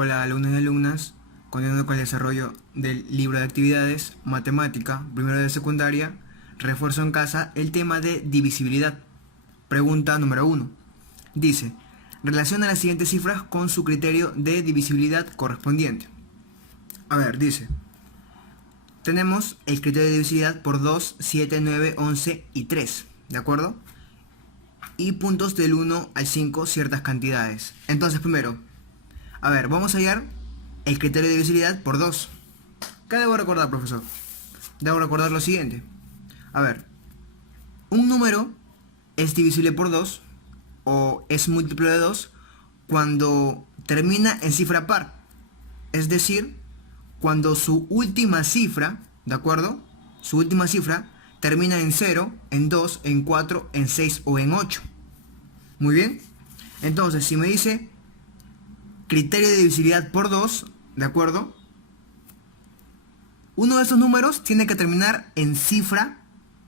Hola alumnos y alumnas, continuando con el desarrollo del libro de actividades, matemática, primero de secundaria, refuerzo en casa, el tema de divisibilidad. Pregunta número 1. Dice, relaciona las siguientes cifras con su criterio de divisibilidad correspondiente. A ver, dice, tenemos el criterio de divisibilidad por 2, 7, 9, 11 y 3, ¿de acuerdo? Y puntos del 1 al 5 ciertas cantidades. Entonces primero, a ver, vamos a hallar el criterio de divisibilidad por 2. ¿Qué debo recordar, profesor? Debo recordar lo siguiente. A ver, un número es divisible por 2 o es múltiplo de 2 cuando termina en cifra par. Es decir, cuando su última cifra, ¿de acuerdo? Su última cifra termina en 0, en 2, en 4, en 6 o en 8. Muy bien. Entonces, si me dice criterio de divisibilidad por 2, ¿de acuerdo? Uno de esos números tiene que terminar en cifra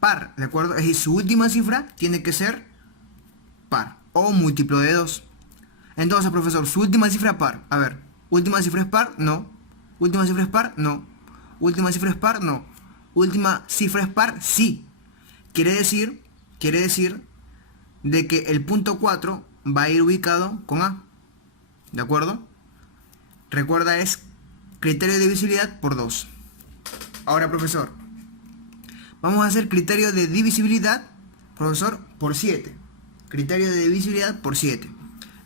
par, ¿de acuerdo? Es decir, su última cifra tiene que ser par o múltiplo de 2. Entonces, profesor, su última cifra par. A ver, ¿última cifra es par? No. ¿Última cifra es par? No. ¿Última cifra es par? No. ¿Última cifra es par? Sí. Quiere decir de que el punto 4 va a ir ubicado con A. ¿De acuerdo? Recuerda, es criterio de divisibilidad por 2. Ahora, profesor, vamos a hacer criterio de divisibilidad, profesor, por 7. Criterio de divisibilidad por 7.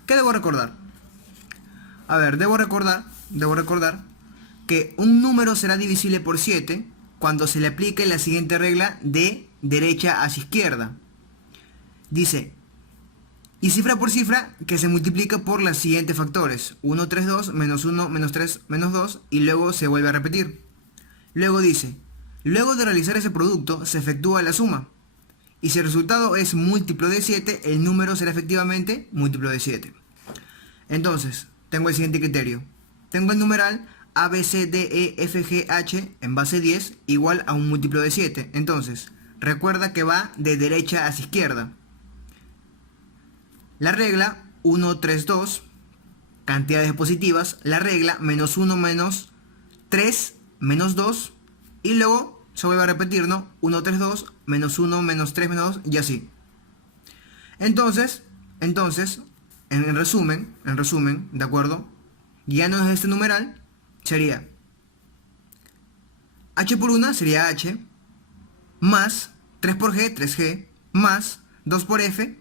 ¿Qué debo recordar? A ver, debo recordar que un número será divisible por 7 cuando se le aplique la siguiente regla de derecha hacia izquierda. Dice, y cifra por cifra que se multiplica por los siguientes factores. 1, 3, 2, menos 1, menos 3, menos 2, y luego se vuelve a repetir. Luego dice, luego de realizar ese producto se efectúa la suma. Y si el resultado es múltiplo de 7, el número será efectivamente múltiplo de 7. Entonces, tengo el siguiente criterio. Tengo el numeral A, B, C, D, E, F, G, H en base 10 igual a un múltiplo de 7. Entonces, recuerda que va de derecha hacia izquierda. La regla 1, 3, 2, cantidades positivas. La regla menos 1, menos 3, menos 2. Y luego se vuelve a repetir, ¿no? 1, 3, 2, menos 1, menos 3, menos 2, y así. Entonces, en resumen, ¿de acuerdo? Guiándonos de este numeral, sería H por 1 sería H, más 3 por G, 3G, más 2 por F.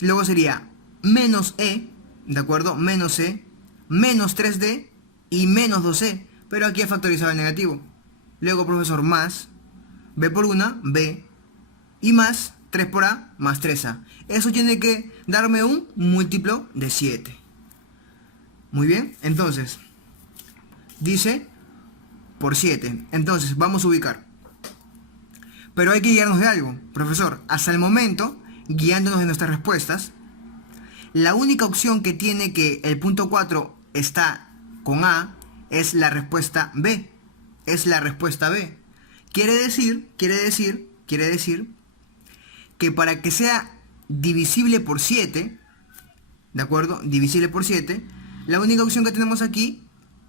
Luego sería menos E, ¿de acuerdo? Menos E, menos 3D y menos 2E. Pero aquí he factorizado el negativo. Luego, profesor, más B por 1, B, y más 3 por A, más 3A. Eso tiene que darme un múltiplo de 7. Muy bien, entonces, dice por 7. Entonces, vamos a ubicar. Pero hay que guiarnos de algo, profesor. Hasta el momento, guiándonos de nuestras respuestas, la única opción que tiene que el punto 4 está con A es la respuesta B. Es la respuesta B. Quiere decir que para que sea divisible por 7, ¿de acuerdo? Divisible por 7, la única opción que tenemos aquí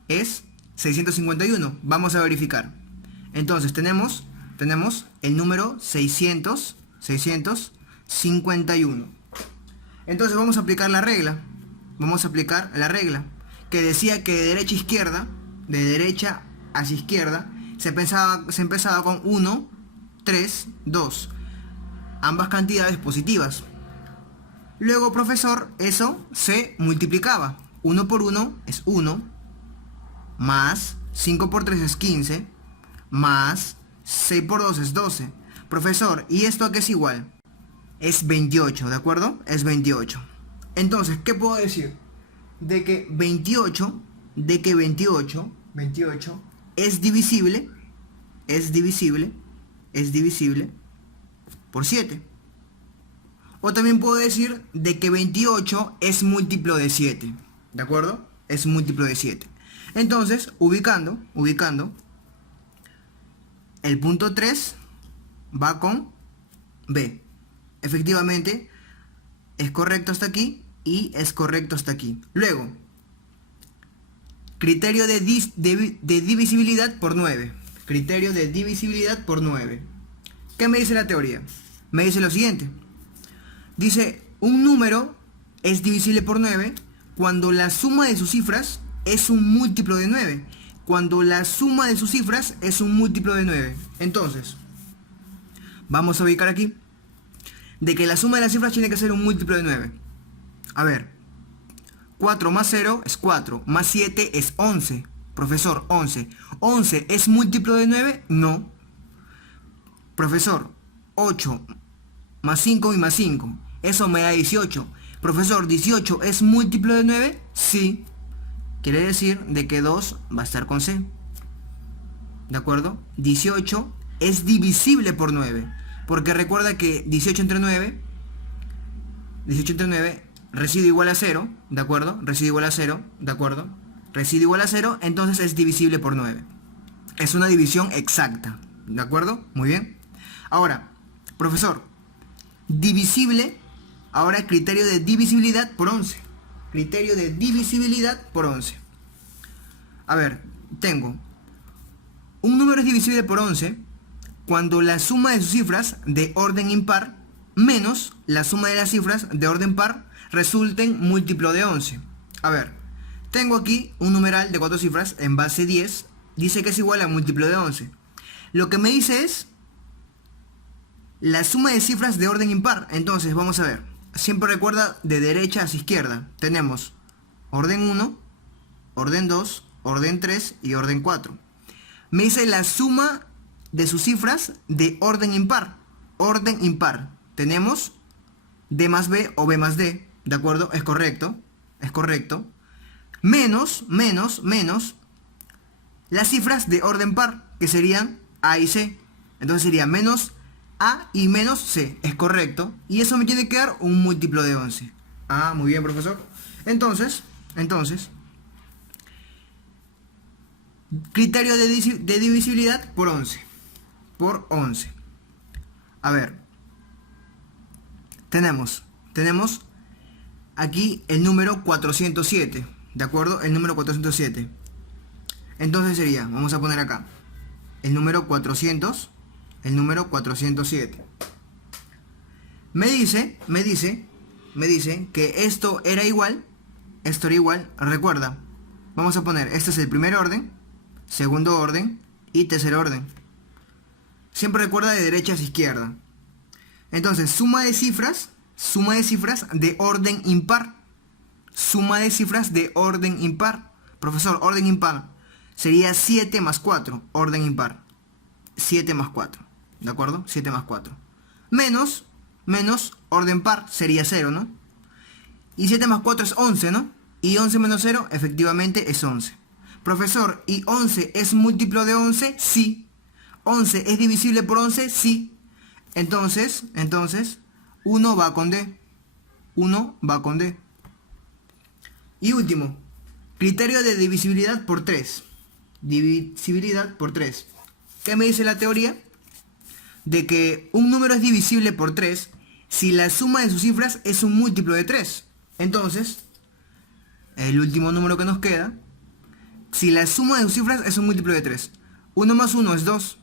es 651. Vamos a verificar. Entonces tenemos el número 651. Entonces vamos a aplicar la regla. Que decía que de derecha hacia izquierda, se empezaba con 1, 3, 2. Ambas cantidades positivas. Luego, profesor, eso se multiplicaba. 1 por 1 es 1, más 5 por 3 es 15, más 6 por 2 es 12. Profesor, ¿y esto a qué es igual? Es 28, ¿de acuerdo? Es 28. Entonces, ¿qué puedo decir? De que 28 es divisible por 7. O también puedo decir de que 28 es múltiplo de 7. ¿De acuerdo? Es múltiplo de 7. Entonces, ubicando, el punto 3 va con B. Efectivamente, es correcto hasta aquí y es correcto hasta aquí. Luego, Criterio de divisibilidad por 9. Criterio de divisibilidad por 9. ¿Qué me dice la teoría? Me dice lo siguiente. Dice, un número es divisible por 9 cuando la suma de sus cifras es un múltiplo de 9. Cuando la suma de sus cifras es un múltiplo de 9. Entonces, vamos a ubicar aquí de que la suma de las cifras tiene que ser un múltiplo de 9. A ver, 4 más 0 es 4, más 7 es 11. Profesor, 11. ¿11 es múltiplo de 9? No. Profesor, 8 más 5 y más 5. Eso me da 18. Profesor, ¿18 es múltiplo de 9? Sí. Quiere decir de que 2 va a estar con C. ¿De acuerdo? 18 es divisible por 9. Porque recuerda que 18 entre 9, residuo igual a 0, ¿de acuerdo? Residuo igual a 0, ¿de acuerdo? Residuo igual a 0, entonces es divisible por 9. Es una división exacta, ¿de acuerdo? Muy bien. Ahora, profesor, divisible, ahora criterio de divisibilidad por 11. Criterio de divisibilidad por 11. A ver, tengo un número es divisible por 11 cuando la suma de sus cifras de orden impar menos la suma de las cifras de orden par resulten múltiplo de 11. A ver, tengo aquí un numeral de 4 cifras en base 10, dice que es igual a múltiplo de 11. Lo que me dice es la suma de cifras de orden impar. Entonces, vamos a ver, siempre recuerda de derecha hacia izquierda. Tenemos orden 1, orden 2, orden 3 y orden 4. Me dice la suma de sus cifras de orden impar. Orden impar. Tenemos D más B o B más D. ¿De acuerdo? Es correcto. Es correcto. Menos las cifras de orden par, que serían A y C. Entonces sería menos A y menos C. Es correcto. Y eso me tiene que dar un múltiplo de 11. Ah, muy bien, profesor. Entonces, criterio de divisibilidad por 11. Por 11. A ver. Tenemos aquí el número 407. ¿De acuerdo? El número 407. Entonces sería, vamos a poner acá, el número 400, el número 407. Me dice que esto era igual, recuerda, vamos a poner, este es el primer orden, segundo orden y tercer orden. Siempre recuerda de derecha hacia izquierda. Entonces, suma de cifras de orden impar. Suma de cifras de orden impar. Profesor, orden impar sería 7 más 4, orden impar. 7 más 4, ¿de acuerdo? 7 más 4. Menos orden par sería 0, ¿no? Y 7 más 4 es 11, ¿no? Y 11 menos 0 efectivamente es 11. Profesor, ¿y 11 es múltiplo de 11? Sí. ¿11 es divisible por 11? Sí. Entonces, 1 va con D. 1 va con D. Y último, criterio de divisibilidad por 3. Divisibilidad por 3. ¿Qué me dice la teoría? De que un número es divisible por 3 si la suma de sus cifras es un múltiplo de 3. Entonces, el último número que nos queda, si la suma de sus cifras es un múltiplo de 3. 1 más 1 es 2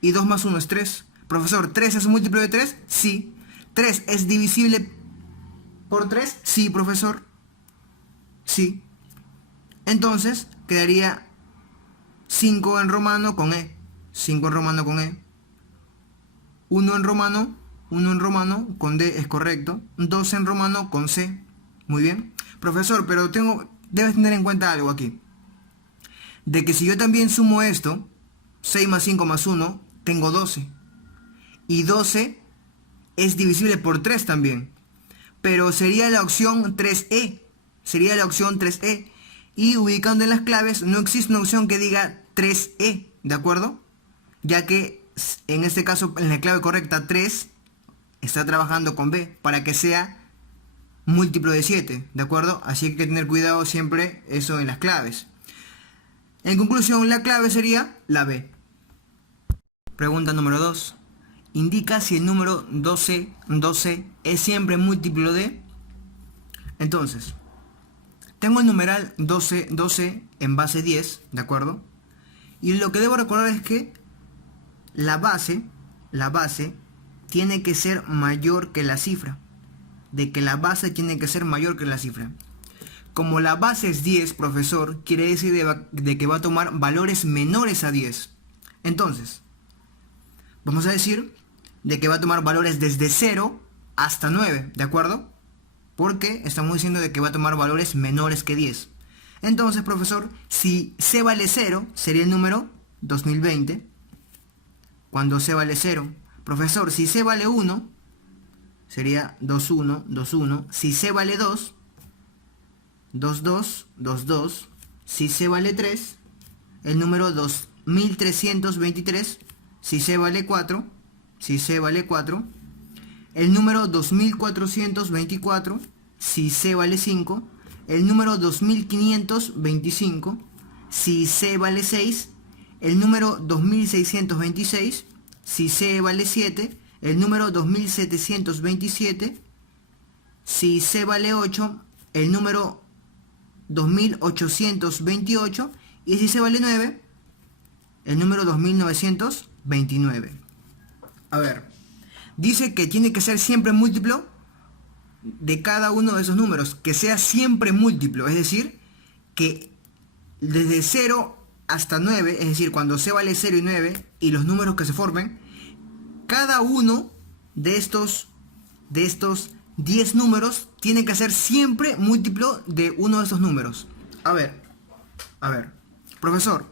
y 2 más 1 es 3. Profesor, ¿3 es un múltiplo de 3? Sí. ¿3 es divisible por 3? Sí, profesor. Sí. Entonces, quedaría 5 en romano con E. 5 en romano con E. 1 en romano con D es correcto. 2 en romano con C. Muy bien. Profesor, pero debes tener en cuenta algo aquí. De que si yo también sumo esto, 6 más 5 más 1, tengo 12. Y 12 es divisible por 3 también. Pero sería la opción 3E. Sería la opción 3E. Y ubicando en las claves, no existe una opción que diga 3E. ¿De acuerdo? Ya que en este caso, en la clave correcta 3 está trabajando con B para que sea múltiplo de 7. ¿De acuerdo? Así que hay que tener cuidado siempre eso en las claves. En conclusión, la clave sería la B. Pregunta número 2. Indica si el número 12 es siempre múltiplo de... Entonces, Tengo el numeral 12 en base 10, ¿de acuerdo? Y lo que debo recordar es que la base tiene que ser mayor que la cifra. De que la base tiene que ser mayor que la cifra. Como la base es 10, profesor, quiere decir de que va a tomar valores menores a 10. Entonces, vamos a decir de que va a tomar valores desde 0 hasta 9, ¿de acuerdo? Porque estamos diciendo de que va a tomar valores menores que 10. Entonces, profesor, si c vale 0, sería el número 2020. Cuando c vale 0. Profesor, si c vale 1, sería 21, 21. Si c vale 2, 22, 22. Si c vale 3, el número 2323. Si c vale 4, el número 2424. Si c vale 5, el número 2525. Si c vale 6, el número 2626. Si c vale 7, el número 2727. Si c vale 8, el número 2828. Y si c vale 9, el número 2929. A ver, dice que tiene que ser siempre múltiplo de cada uno de esos números, que sea siempre múltiplo, es decir, que desde 0 hasta 9, es decir, cuando c vale 0 y 9, y los números que se formen, cada uno de estos 10 números tiene que ser siempre múltiplo de uno de estos números. A ver, profesor,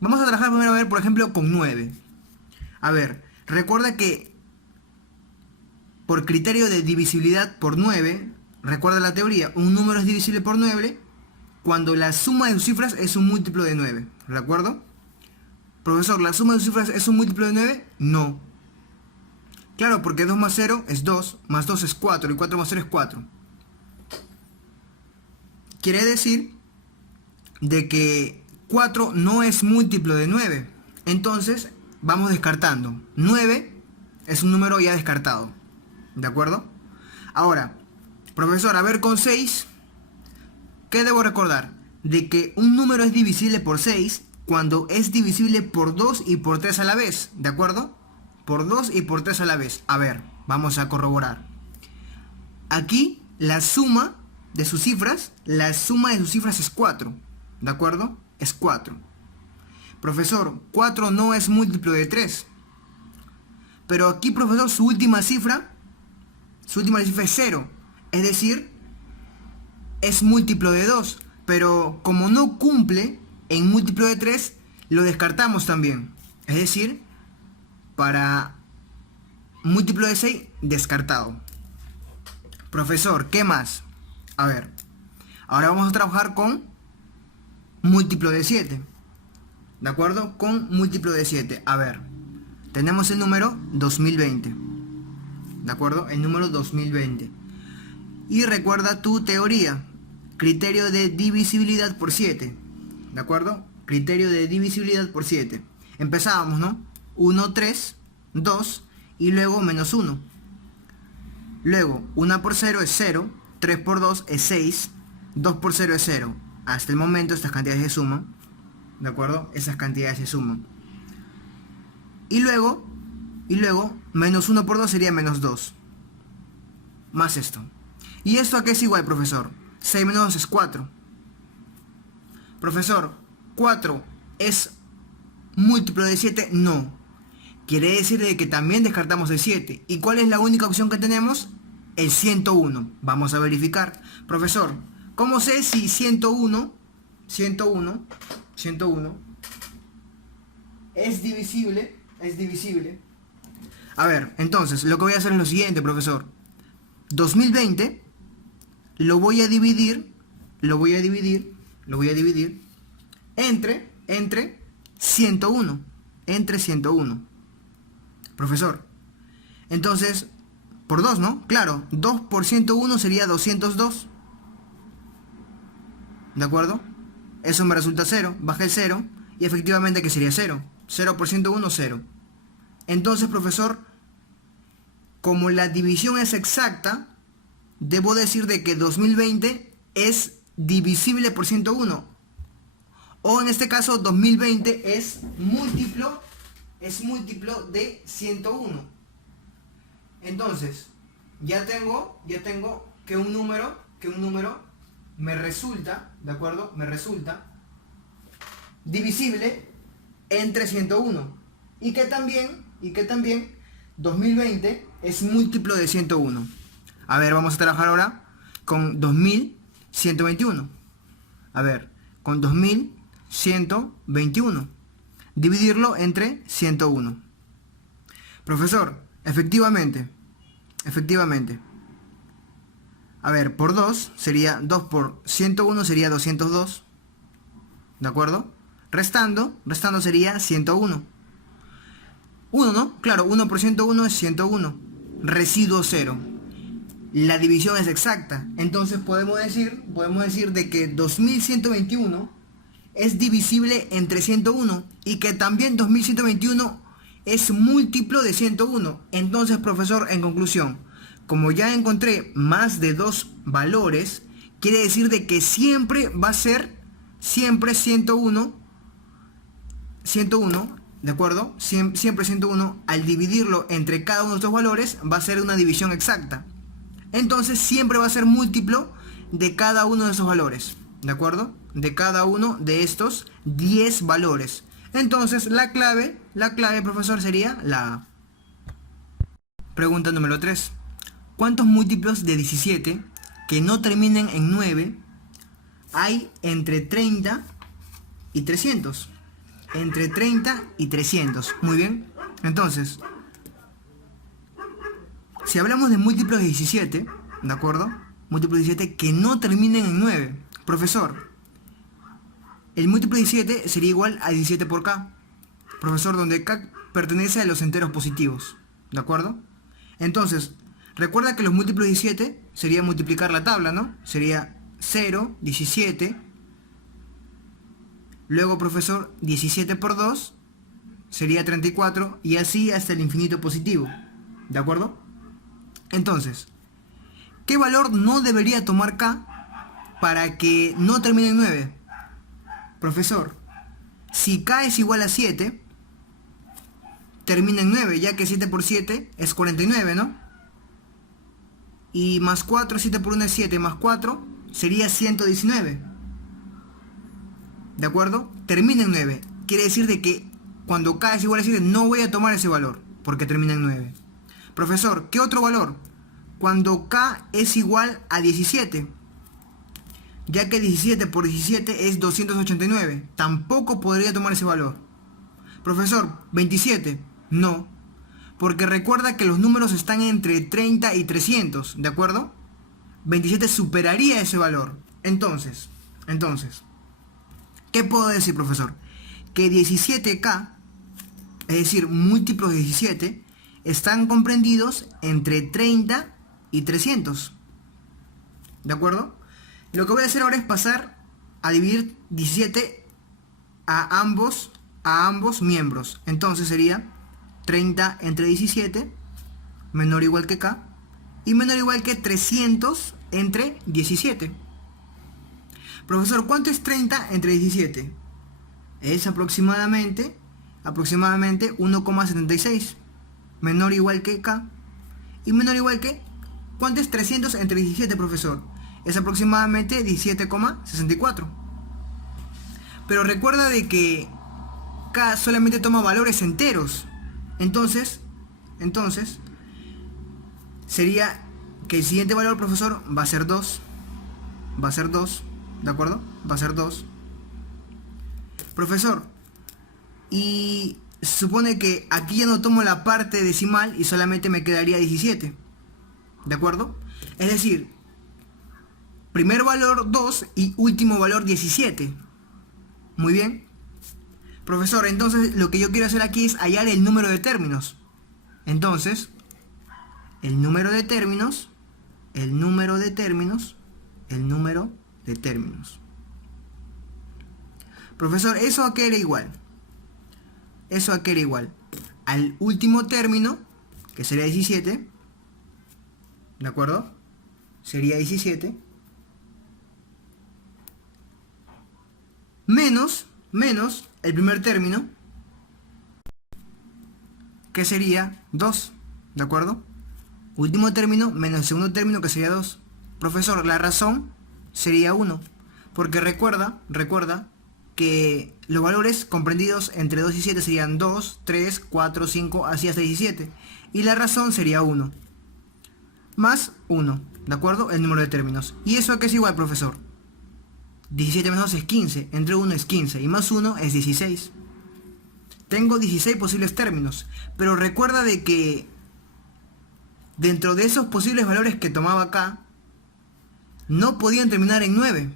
vamos a trabajar primero, a ver, por ejemplo, con 9. A ver, recuerda que por criterio de divisibilidad por 9, recuerda la teoría, un número es divisible por 9 cuando la suma de sus cifras es un múltiplo de 9, ¿de acuerdo? Profesor, ¿la suma de sus cifras es un múltiplo de 9? No. Claro, porque 2 más 0 es 2, más 2 es 4, y 4 más 0 es 4. Quiere decir de que 4 no es múltiplo de 9. Entonces, vamos descartando. 9 es un número ya descartado. ¿De acuerdo? Ahora, profesor, a ver con 6, ¿qué debo recordar? De que un número es divisible por 6 cuando es divisible por 2 y por 3 a la vez. ¿De acuerdo? Por 2 y por 3 a la vez. A ver, vamos a corroborar. Aquí, la suma de sus cifras es 4. ¿De acuerdo? Es 4. Profesor, 4 no es múltiplo de 3. Pero aquí, profesor, su última cifra es 0. Es decir, es múltiplo de 2. Pero como no cumple en múltiplo de 3, lo descartamos también. Es decir, para múltiplo de 6, descartado. Profesor, ¿qué más? A ver, ahora vamos a trabajar con múltiplo de 7. ¿De acuerdo? Con múltiplo de 7. A ver, tenemos el número 2020. ¿De acuerdo? El número 2020. Y recuerda tu teoría. Criterio de divisibilidad por 7. ¿De acuerdo? Criterio de divisibilidad por 7. Empezábamos, ¿no? 1, 3, 2 y luego menos 1. Luego, 1 por 0 es 0, 3 por 2 es 6, 2 por 0 es 0. Hasta el momento estas cantidades se suman. ¿De acuerdo? Esas cantidades se suman. Y luego, menos 1 por 2 sería menos 2. Más esto. ¿Y esto a qué es igual, profesor? 6 menos 2 es 4. Profesor, 4 es múltiplo de 7, no. Quiere decir de que también descartamos el 7. ¿Y cuál es la única opción que tenemos? El 101. Vamos a verificar. Profesor, ¿cómo sé si 101 es divisible? Es divisible. A ver, entonces, lo que voy a hacer es lo siguiente, profesor. 2020 lo voy a dividir entre 101. Entre 101. Profesor, entonces, por 2, ¿no? Claro, 2 por 101 sería 202. ¿De acuerdo? Eso me resulta 0. Bajé el 0 y efectivamente que sería 0. 0 por 101, 0. Entonces, profesor, como la división es exacta, debo decir de que 2020 es divisible por 101. O en este caso 2020 es múltiplo de 101. Entonces, ya tengo que un número me resulta, ¿de acuerdo? Me resulta divisible entre 101. Y que también 2020 es múltiplo de 101. A ver, vamos a trabajar ahora con 2121. A ver, con 2121. Dividirlo entre 101. Profesor, efectivamente. A ver, por 2 sería 2 por 101 sería 202. ¿De acuerdo? Restando sería 101. 1, ¿no? Claro, 1 por 101 es 101. Residuo 0. La división es exacta. Entonces podemos decir de que 2121 es divisible entre 101 y que también 2121 es múltiplo de 101. Entonces, profesor, en conclusión, como ya encontré más de 2 valores, quiere decir de que siempre va a ser 101, ¿de acuerdo? Siempre 101, al dividirlo entre cada uno de estos valores, va a ser una división exacta. Entonces, siempre va a ser múltiplo de cada uno de esos valores, ¿de acuerdo? De cada uno de estos 10 valores. Entonces, la clave, profesor, sería la A. Pregunta número 3. ¿Cuántos múltiplos de 17 que no terminen en 9 hay entre 30 y 300? Entre 30 y 300. Muy bien. Entonces, si hablamos de múltiplos de 17, ¿de acuerdo? Múltiplos de 17 que no terminen en 9. Profesor, el múltiplo de 17 sería igual a 17 por k. Profesor, donde k pertenece a los enteros positivos. ¿De acuerdo? Entonces, recuerda que los múltiplos de 17 sería multiplicar la tabla, ¿no? Sería 0, 17. Luego, profesor, 17 por 2 sería 34 y así hasta el infinito positivo. ¿De acuerdo? Entonces, ¿qué valor no debería tomar k para que no termine en 9? Profesor, si k es igual a 7, termina en 9, ya que 7 por 7 es 49, ¿no? Y más 4, 7 por 1 es 7, más 4 sería 119. ¿De acuerdo? Termina en 9. Quiere decir de que cuando k es igual a 7 no voy a tomar ese valor, porque termina en 9. Profesor, ¿qué otro valor? Cuando k es igual a 17. Ya que 17 por 17 es 289. Tampoco podría tomar ese valor. Profesor, 27. No. Porque recuerda que los números están entre 30 y 300. ¿De acuerdo? 27 superaría ese valor. Entonces, ¿qué puedo decir, profesor? Que 17k, es decir, múltiplos de 17, están comprendidos entre 30 y 300. ¿De acuerdo? Lo que voy a hacer ahora es pasar a dividir 17 a ambos miembros. Entonces sería 30 entre 17 menor o igual que k y menor o igual que 300 entre 17. Profesor, ¿cuánto es 30 entre 17? Es aproximadamente 1,76 menor o igual que k y menor o igual que, ¿cuánto es 300 entre 17, profesor? Es aproximadamente 17,64. Pero recuerda de que k solamente toma valores enteros. Entonces sería que el siguiente valor, profesor, va a ser 2. ¿De acuerdo? Va a ser 2. Profesor, y se supone que aquí ya no tomo la parte decimal y solamente me quedaría 17. ¿De acuerdo? Es decir, primer valor 2 y último valor 17. Muy bien. Profesor, entonces lo que yo quiero hacer aquí es hallar el número de términos. Entonces, el número de términos. Profesor, ¿eso a qué era igual? Al último término, que sería 17. ¿De acuerdo? Sería 17. menos el primer término, que sería 2, ¿de acuerdo? Último término menos el segundo término, que sería 2. Profesor, la razón sería 1, porque recuerda que los valores comprendidos entre 2 y 7 serían 2, 3, 4, 5, así hasta 17. Y la razón sería 1. Más 1, ¿de acuerdo? El número de términos. ¿Y eso a qué es igual, profesor? 17 menos 2 es 15, entre 1 es 15 y más 1 es 16. Tengo 16 posibles términos, pero recuerda de que dentro de esos posibles valores que tomaba acá, no podían terminar en 9.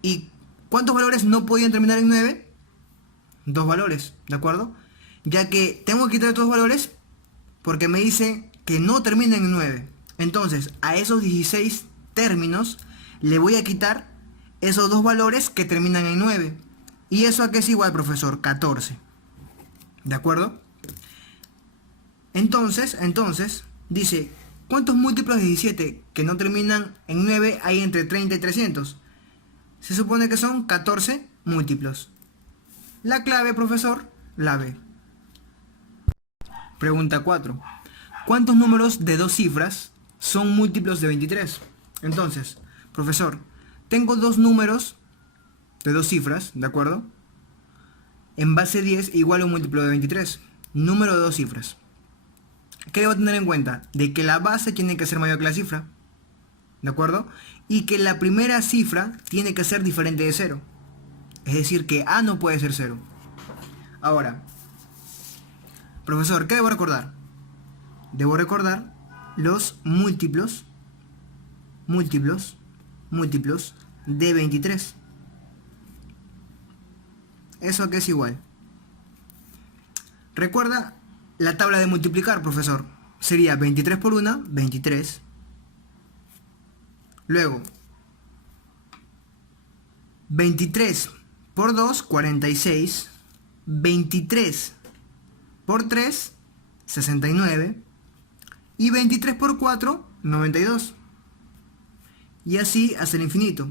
¿Y cuántos valores no podían terminar en 9? 2 valores, ¿de acuerdo? Ya que tengo que quitar estos valores porque me dice que no terminen en 9. Entonces, a esos 16 términos le voy a quitar esos 2 valores que terminan en 9. ¿Y eso a qué es igual, profesor? 14. ¿De acuerdo? Entonces, dice, ¿cuántos múltiplos de 17 que no terminan en 9 hay entre 30 y 300? Se supone que son 14 múltiplos. La clave, profesor, la B. Pregunta 4. ¿Cuántos números de 2 cifras son múltiplos de 23? Entonces, profesor, tengo 2 números de 2 cifras, ¿de acuerdo? En base 10 igual a un múltiplo de 23. Número de 2 cifras. ¿Qué debo tener en cuenta? De que la base tiene que ser mayor que la cifra, ¿de acuerdo? Y que la primera cifra tiene que ser diferente de 0. Es decir, que A no puede ser 0. Ahora, profesor, ¿qué debo recordar? Debo recordar los múltiplos de 23. ¿Eso qué es igual? Recuerda la tabla de multiplicar, profesor. Sería 23 por 1, 23. Luego, 23 por 2, 46. 23 por 3, 69. Y 23 por 4, 92. Y así hasta el infinito.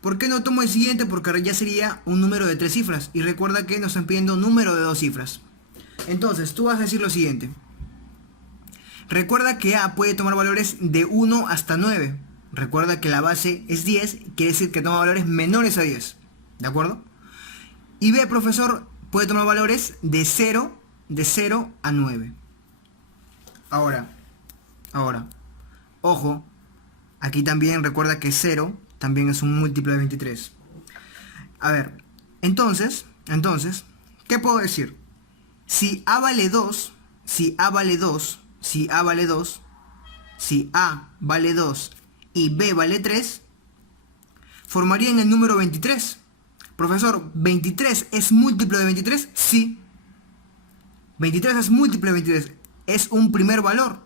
¿Por qué no tomo el siguiente? Porque ya sería un número de 3 cifras. Y recuerda que nos están pidiendo un número de 2 cifras. Entonces, tú vas a decir lo siguiente. Recuerda que A puede tomar valores de 1 hasta 9. Recuerda que la base es 10, quiere decir que toma valores menores a 10. ¿De acuerdo? Y B, profesor, puede tomar valores de 0 a 9. Ahora, ojo, aquí también recuerda que 0 también es un múltiplo de 23. A ver, entonces, ¿qué puedo decir? Si A vale 2, si A vale 2 y B vale 3, formarían el número 23. Profesor, ¿23 es múltiplo de 23? Sí. 23 es múltiplo de 23. Es un primer valor.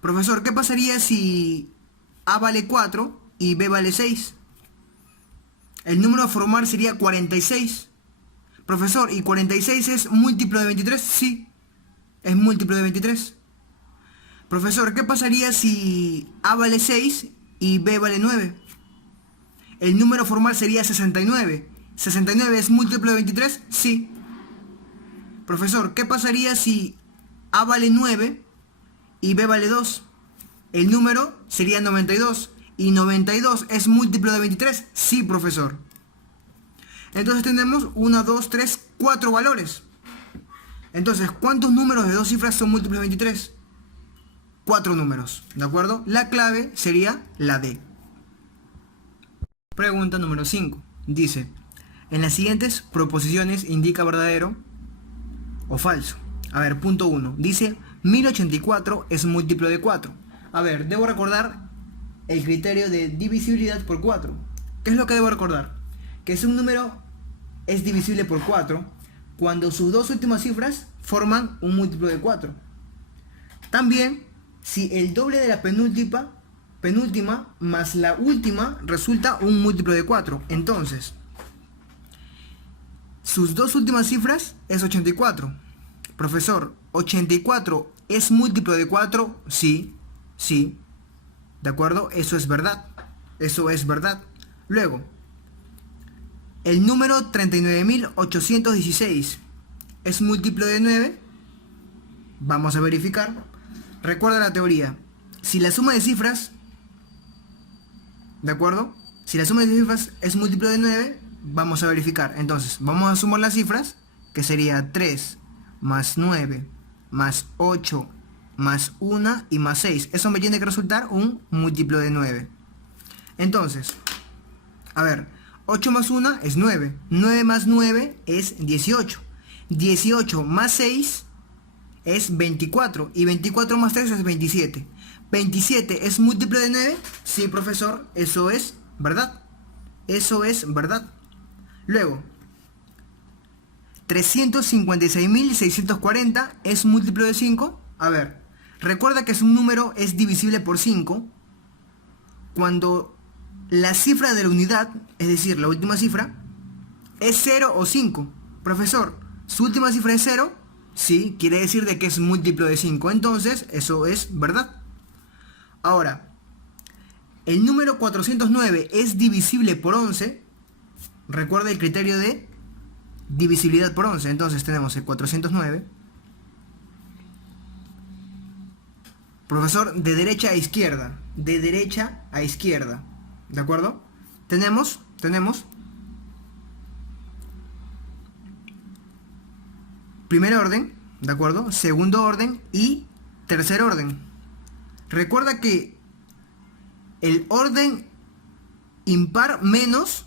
Profesor, ¿qué pasaría si A vale 4 y B vale 6? El número a formar sería 46. Profesor, ¿y 46 es múltiplo de 23? Sí, es múltiplo de 23. Profesor, ¿qué pasaría si A vale 6 y B vale 9? El número a formar sería 69. ¿69 es múltiplo de 23? Sí. Profesor, ¿qué pasaría si A vale 9 y B vale 2? El número sería 92. ¿Y 92 es múltiplo de 23? Sí, profesor. Entonces tenemos 1, 2, 3, 4 valores. Entonces, ¿cuántos números de 2 cifras son múltiplos de 23? 4 números, ¿de acuerdo? La clave sería la D. Pregunta número 5. Dice, en las siguientes proposiciones indica verdadero o falso. A ver, punto 1. Dice, 1084 es múltiplo de 4. A ver, debo recordar el criterio de divisibilidad por 4. ¿Qué es lo que debo recordar? Que si un número es divisible por 4 cuando sus dos últimas cifras forman un múltiplo de 4. También, si el doble de la penúltima más la última resulta un múltiplo de 4. Entonces, sus dos últimas cifras es 84. Profesor, ¿84 es múltiplo de 4? Sí, sí. ¿De acuerdo? Eso es verdad. Eso es verdad. Luego, El número 39.816 es múltiplo de 9. Vamos a verificar. Recuerda la teoría. Si la suma de cifras, ¿de acuerdo? Si la suma de cifras es múltiplo de 9, vamos a verificar. Entonces, vamos a sumar las cifras, que sería 3 más 9 más 8 más 1 y más 6. Eso me tiene que resultar un múltiplo de 9. Entonces, a ver, 8 más 1 es 9. 9 más 9 es 18. 18 más 6 es 24. Y 24 más 3 es 27. 27 es múltiplo de 9. Sí, profesor, eso es verdad. Eso es verdad. Luego, 356.640 es múltiplo de 5. A ver, recuerda que un número es divisible por 5 cuando la cifra de la unidad, es decir, la última cifra, es 0 o 5. Profesor, ¿su última cifra es 0? Sí, quiere decir de que es múltiplo de 5. Entonces, eso es verdad. Ahora, el número 409 es divisible por 11. Recuerda el criterio de divisibilidad por 11. Entonces tenemos el 409. Profesor, de derecha a izquierda. De derecha a izquierda. ¿De acuerdo? Tenemos primer orden, ¿de acuerdo? Segundo orden y tercer orden. Recuerda que el orden impar menos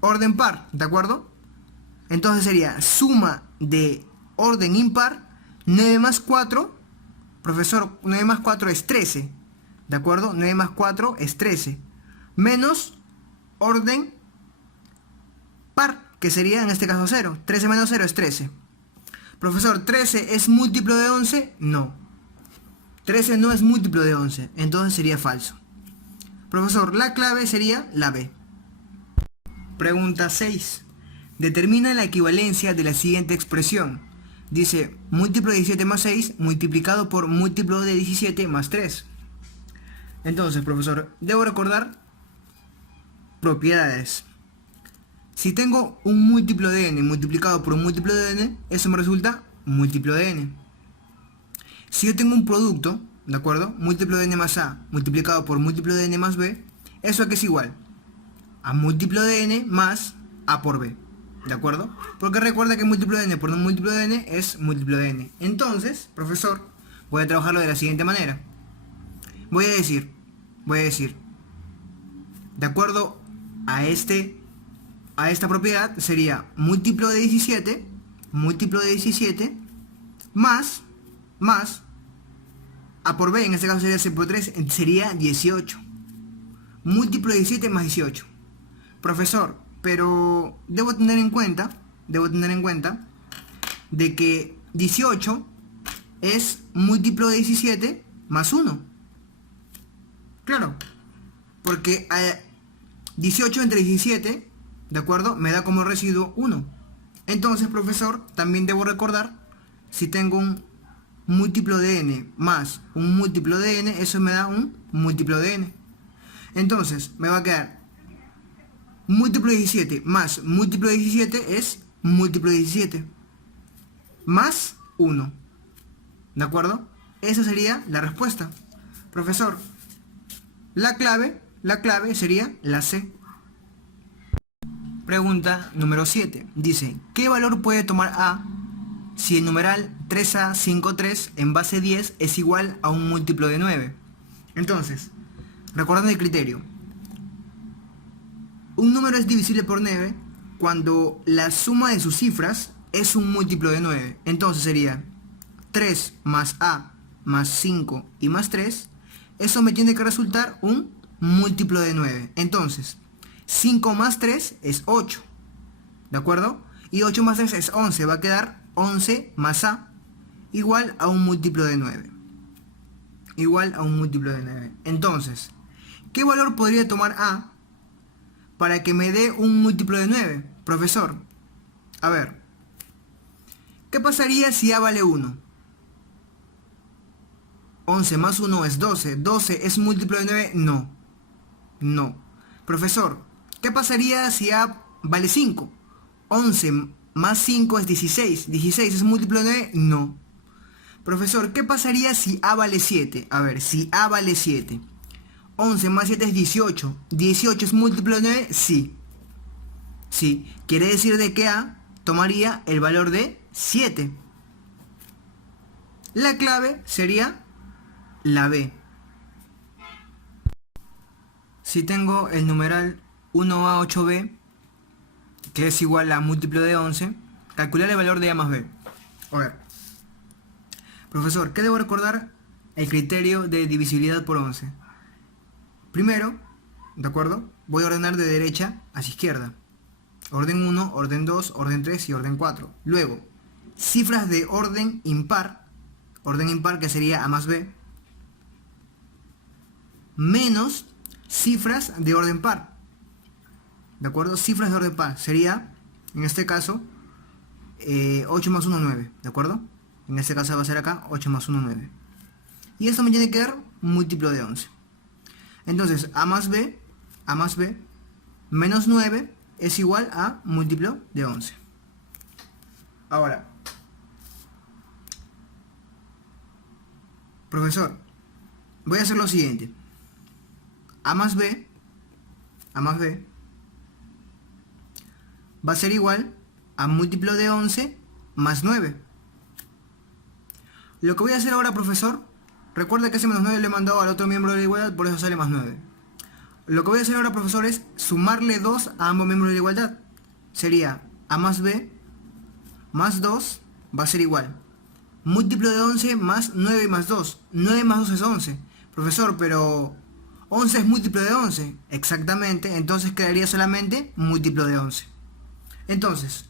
orden par, ¿de acuerdo? Entonces sería suma de orden impar, 9 más 4, profesor, 9 más 4 es 13, ¿de acuerdo? 9 más 4 es 13, menos orden par, que sería en este caso 0. 13 menos 0 es 13. Profesor, ¿13 es múltiplo de 11? No. 13 no es múltiplo de 11, entonces sería falso. Profesor, la clave sería la B. Pregunta 6. Determina la equivalencia de la siguiente expresión. Dice, múltiplo de 17 más 6 multiplicado por múltiplo de 17 más 3. Entonces, profesor, debo recordar propiedades. Si tengo un múltiplo de n multiplicado por un múltiplo de n, eso me resulta múltiplo de n. Si yo tengo un producto, ¿de acuerdo? Múltiplo de n más a multiplicado por múltiplo de n más b, ¿eso a qué es igual? A múltiplo de n más a por b, ¿de acuerdo? Porque recuerda que múltiplo de n por un múltiplo de n es múltiplo de n. Entonces, profesor, voy a trabajarlo de la siguiente manera. Voy a decir, de acuerdo a esta propiedad, sería múltiplo de 17 más a por b, en este caso sería c por 3, sería 18. Múltiplo de 17 más 18. Profesor, pero debo tener en cuenta de que 18 es múltiplo de 17 más 1. Claro, porque 18 entre 17, ¿de acuerdo? Me da como residuo 1. Entonces, profesor, también debo recordar, si tengo un múltiplo de n más un múltiplo de n, eso me da un múltiplo de n. Entonces, me va a quedar múltiplo de 17 más múltiplo de 17 es múltiplo de 17 más 1. ¿De acuerdo? Esa sería la respuesta. Profesor, la clave sería la C. Pregunta número 7. Dice, ¿qué valor puede tomar A si el numeral 3A53 en base 10 es igual a un múltiplo de 9? Entonces, recordando el criterio, un número es divisible por 9 cuando la suma de sus cifras es un múltiplo de 9. Entonces sería 3 más A más 5 y más 3. Eso me tiene que resultar un múltiplo de 9. Entonces, 5 más 3 es 8. ¿De acuerdo? Y 8 más 3 es 11. Va a quedar 11 más A igual a un múltiplo de 9. Igual a un múltiplo de 9. Entonces, ¿qué valor podría tomar A para que me dé un múltiplo de 9? Profesor, a ver, ¿qué pasaría si A vale 1? 11 más 1 es 12. ¿12 es múltiplo de 9? No. No. Profesor, ¿qué pasaría si A vale 5. 11 más 5 es 16. ¿16 es múltiplo de 9? No. Profesor, ¿qué pasaría si A vale 7? A ver, si A vale 7. 11 más 7 es 18. ¿18 es múltiplo de 9? Sí. Sí. Quiere decir de que A tomaría el valor de 7. La clave sería la B. Si tengo el numeral 1A8B, que es igual a múltiplo de 11, calcular el valor de A más B. A ver. Profesor, ¿qué debo recordar? El criterio de divisibilidad por 11. Primero, ¿de acuerdo? Voy a ordenar de derecha hacia izquierda. Orden 1, orden 2, orden 3 y orden 4. Luego, cifras de orden impar que sería A más B, menos cifras de orden par. ¿De acuerdo? Cifras de orden par sería, en este caso, 8 más 1, 9. ¿De acuerdo? En este caso va a ser acá 8 más 1, 9. Y esto me tiene que dar múltiplo de 11. Entonces, A más B menos 9 es igual a múltiplo de 11. Ahora, profesor, voy a hacer lo siguiente. A más B va a ser igual a múltiplo de 11 más 9. Lo que voy a hacer ahora, profesor, recuerda que ese menos 9 le he mandado al otro miembro de la igualdad, por eso sale más 9. Lo que voy a hacer ahora, profesor, es sumarle 2 a ambos miembros de la igualdad. Sería A más B más 2 va a ser igual múltiplo de 11 más 9 más 2. 9 más 2 es 11. Profesor, pero 11 es múltiplo de 11. Exactamente, entonces quedaría solamente múltiplo de 11. Entonces,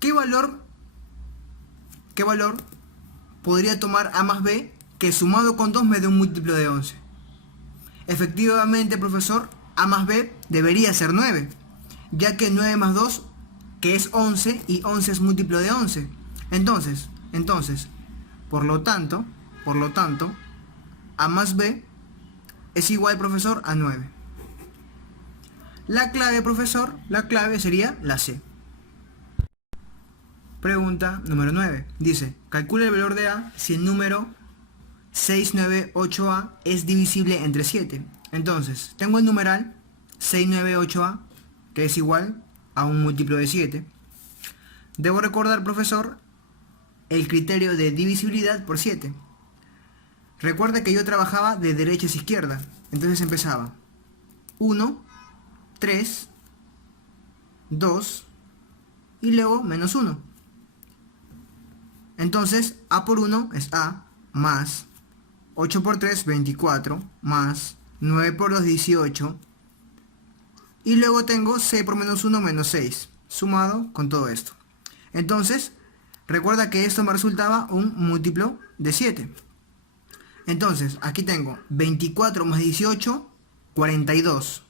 ¿qué valor podría tomar A más B que sumado con 2 me dé un múltiplo de 11? Efectivamente, profesor, A más B debería ser 9, ya que 9 más 2, que es 11, y 11 es múltiplo de 11. Entonces, por lo tanto, A más B es igual, profesor, a 9. La clave, profesor, la clave sería la C. Pregunta número 9. Dice, calcula el valor de A si el número 698A es divisible entre 7. Entonces, tengo el numeral 698A, que es igual a un múltiplo de 7. Debo recordar, profesor, el criterio de divisibilidad por 7. Recuerda que yo trabajaba de derecha hacia izquierda. Entonces empezaba 1, 3, 2 y luego menos 1. Entonces A por 1 es A más 8 por 3, 24, más 9 por 2, 18. Y luego tengo 6 por menos 1, menos 6, sumado con todo esto. Entonces, recuerda que esto me resultaba un múltiplo de 7. Entonces, aquí tengo 24 más 18, 42.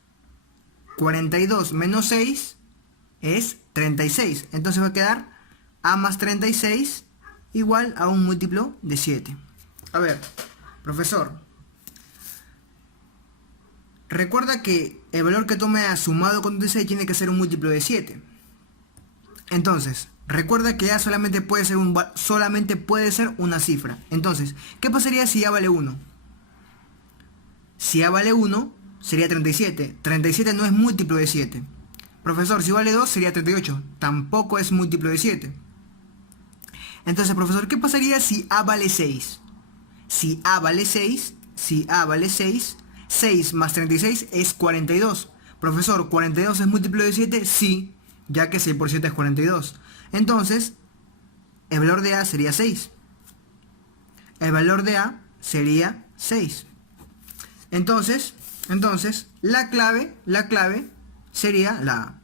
42 menos 6 es 36. Entonces va a quedar A más 36 igual a un múltiplo de 7. A ver, profesor, recuerda que el valor que tome A sumado con 36 tiene que ser un múltiplo de 7. Entonces, recuerda que A solamente puede ser una cifra. Entonces, ¿qué pasaría si A vale 1? Si A vale 1, sería 37. 37 no es múltiplo de 7. Profesor, si vale 2, sería 38. Tampoco es múltiplo de 7. Entonces, profesor, ¿qué pasaría si A vale 6? Si A vale 6, 6 más 36 es 42. Profesor, ¿42 es múltiplo de 7? Sí, ya que 6 por 7 es 42. Entonces, el valor de A sería 6. El valor de A sería 6. Entonces, la clave sería la A.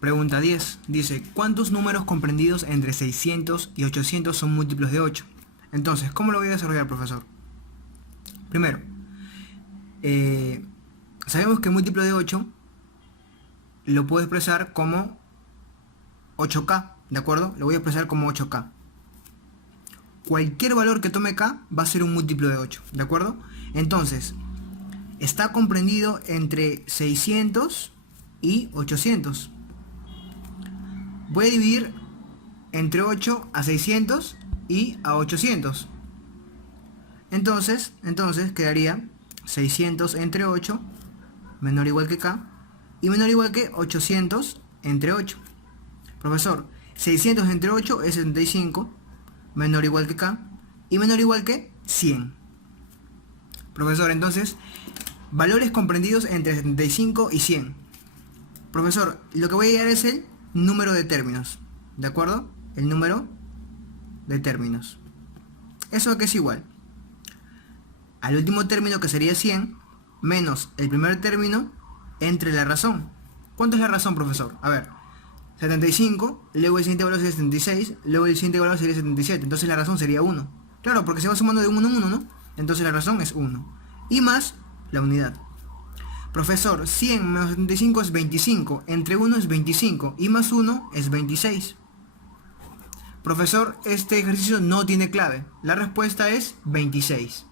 Pregunta 10. Dice, ¿cuántos números comprendidos entre 600 y 800 son múltiplos de 8? Entonces, ¿cómo lo voy a desarrollar, profesor? Primero, sabemos que múltiplo de 8 lo puedo expresar como 8K, ¿de acuerdo? Lo voy a expresar como 8K. Cualquier valor que tome K va a ser un múltiplo de 8, ¿de acuerdo? Entonces, está comprendido entre 600 y 800. Voy a dividir entre 8 a 600 y a 800. Entonces quedaría 600 entre 8 menor o igual que K y menor o igual que 800 entre 8. Profesor, 600 entre 8 es 75, menor o igual que K y menor o igual que 100. Profesor, entonces, valores comprendidos entre 75 y 100. Profesor, lo que voy a hallar es el número de términos, ¿de acuerdo? El número de términos. ¿Eso que es igual? Al último término, que sería 100, menos el primer término entre la razón. ¿Cuánto es la razón, profesor? A ver, 75, luego el siguiente valor sería 76, luego el siguiente valor sería 77, entonces la razón sería 1. Claro, porque se va sumando de 1 en 1, ¿no? Entonces la razón es 1. Y más la unidad. Profesor, 100 menos 75 es 25, entre 1 es 25 y más 1 es 26. Profesor, este ejercicio no tiene clave. La respuesta es 26.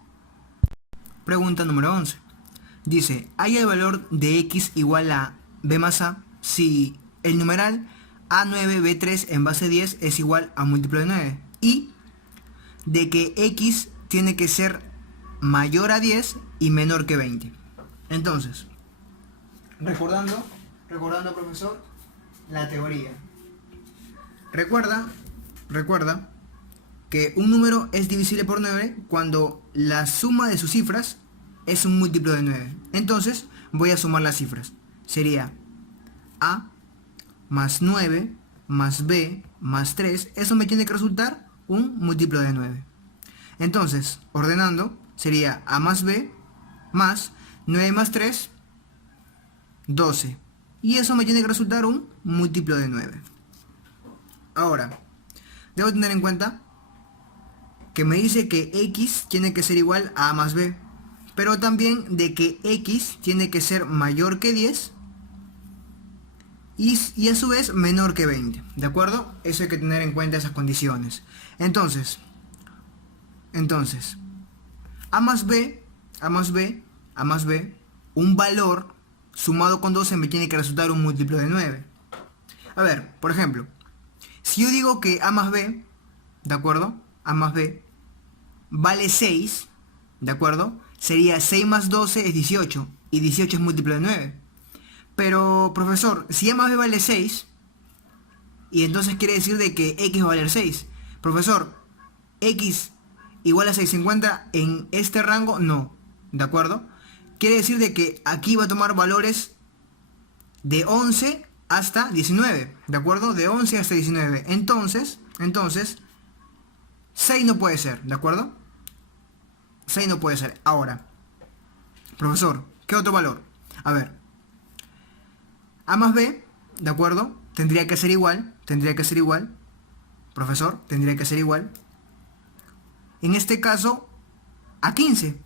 Pregunta número 11. Dice, haya el valor de x igual a b más a si el numeral a9b3 en base 10 es igual a múltiplo de 9 y de que x tiene que ser mayor a 10 y menor que 20. Entonces, recordando profesor, la teoría. Recuerda que un número es divisible por 9 cuando la suma de sus cifras es un múltiplo de 9. Entonces voy a sumar las cifras. Sería a más 9 más b más 3. Eso me tiene que resultar un múltiplo de 9. Entonces, ordenando, sería a más b más 9 más 3, 12. Y eso me tiene que resultar un múltiplo de 9. Ahora, debo tener en cuenta que me dice que x tiene que ser igual a más b, pero también de que x tiene que ser mayor que 10 y a su vez menor que 20, ¿de acuerdo? Eso hay que tener en cuenta, esas condiciones. Entonces, a más b, un valor sumado con 12 me tiene que resultar un múltiplo de 9. A ver, por ejemplo, si yo digo que a más b, ¿de acuerdo? A más b vale 6, ¿de acuerdo? Sería 6 más 12 es 18, y 18 es múltiplo de 9. Pero, profesor, si a más b vale 6, y entonces quiere decir de que x va a valer 6. Profesor, x igual a 6 se encuentra en este rango, no, ¿de acuerdo? Quiere decir de que aquí va a tomar valores de 11 hasta 19, ¿de acuerdo? De 11 hasta 19. Entonces, 6 no puede ser, ¿de acuerdo? 6 no puede ser. Ahora, profesor, ¿qué otro valor? A ver, a más b, ¿de acuerdo? Tendría que ser igual, profesor, tendría que ser igual, en este caso, a 15.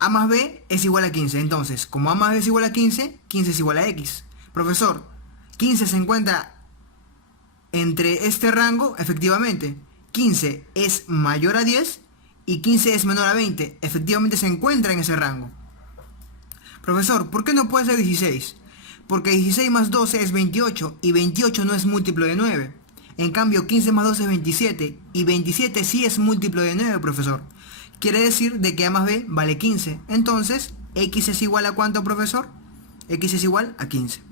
A más b es igual a 15. Entonces, como a más b es igual a 15, 15 es igual a x. Profesor, 15 se encuentra entre este rango, efectivamente. 15 es mayor a 10 y 15 es menor a 20. Efectivamente se encuentra en ese rango. Profesor, ¿por qué no puede ser 16? Porque 16 más 12 es 28 y 28 no es múltiplo de 9. En cambio, 15 más 12 es 27 y 27 sí es múltiplo de 9, profesor. Quiere decir de que a más b vale 15. Entonces, x es igual a ¿cuánto, profesor? X es igual a 15.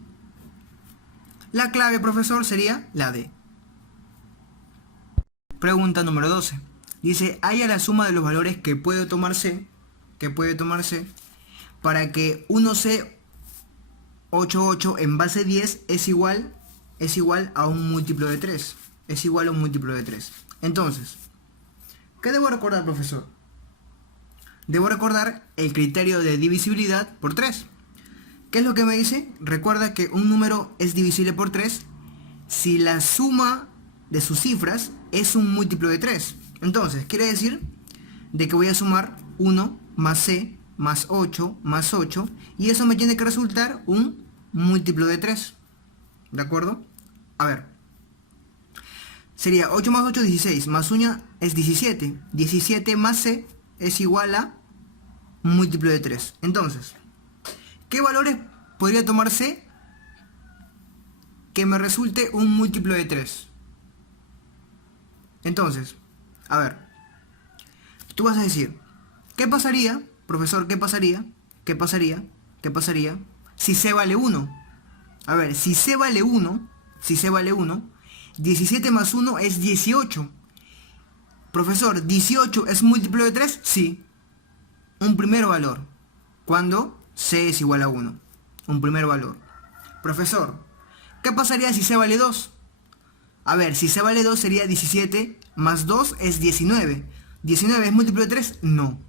La clave, profesor, sería la D. Pregunta número 12. Dice, haya la suma de los valores que puede tomarse para que 1C88 en base 10 es igual a un múltiplo de 3. Entonces, ¿qué debo recordar, profesor? Debo recordar el criterio de divisibilidad por 3. ¿Qué es lo que me dice? Recuerda que un número es divisible por 3 si la suma de sus cifras es un múltiplo de 3. Entonces, quiere decir de que voy a sumar 1 más c más 8 más 8 y eso me tiene que resultar un múltiplo de 3. ¿De acuerdo? A ver. Sería 8 más 8 16, más 1 es 17. 17 más c es igual a múltiplo de 3. Entonces, ¿qué valores podría tomarse que me resulte un múltiplo de 3. Entonces, a ver, tú vas a decir, ¿qué pasaría, profesor, qué pasaría? ¿Qué pasaría? ¿Qué pasaría si c vale 1? A ver, si c vale 1, 17 más 1 es 18. Profesor, ¿18 es múltiplo de 3? Sí. Un primer valor. Cuando c es igual a 1. Un primer valor. Profesor, ¿qué pasaría si c vale 2? A ver, si c vale 2 sería 17 más 2 es 19. ¿19 es múltiplo de 3? No.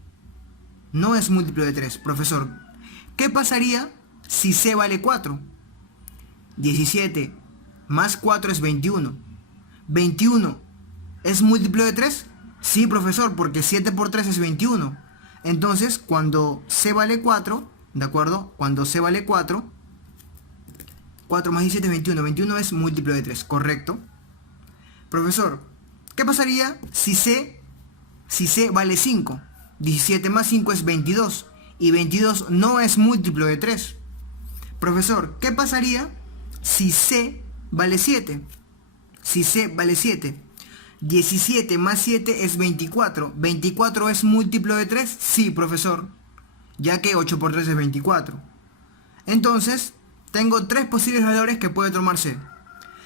No es múltiplo de 3. Profesor, ¿qué pasaría si c vale 4? 17 más 4 es 21. ¿21 es múltiplo de 3? Sí, profesor, porque 7 por 3 es 21. Entonces, cuando c vale 4, ¿de acuerdo? Cuando c vale 4, 4 más 17 es 21. 21 es múltiplo de 3, ¿correcto? Profesor, ¿qué pasaría si c vale 5? 17 más 5 es 22. Y 22 no es múltiplo de 3. Profesor, ¿qué pasaría si c vale 7? Si c vale 7. 17 más 7 es 24. ¿24 es múltiplo de 3? Sí, profesor. Ya que 8 por 3 es 24. Entonces, tengo tres posibles valores que puede tomar c.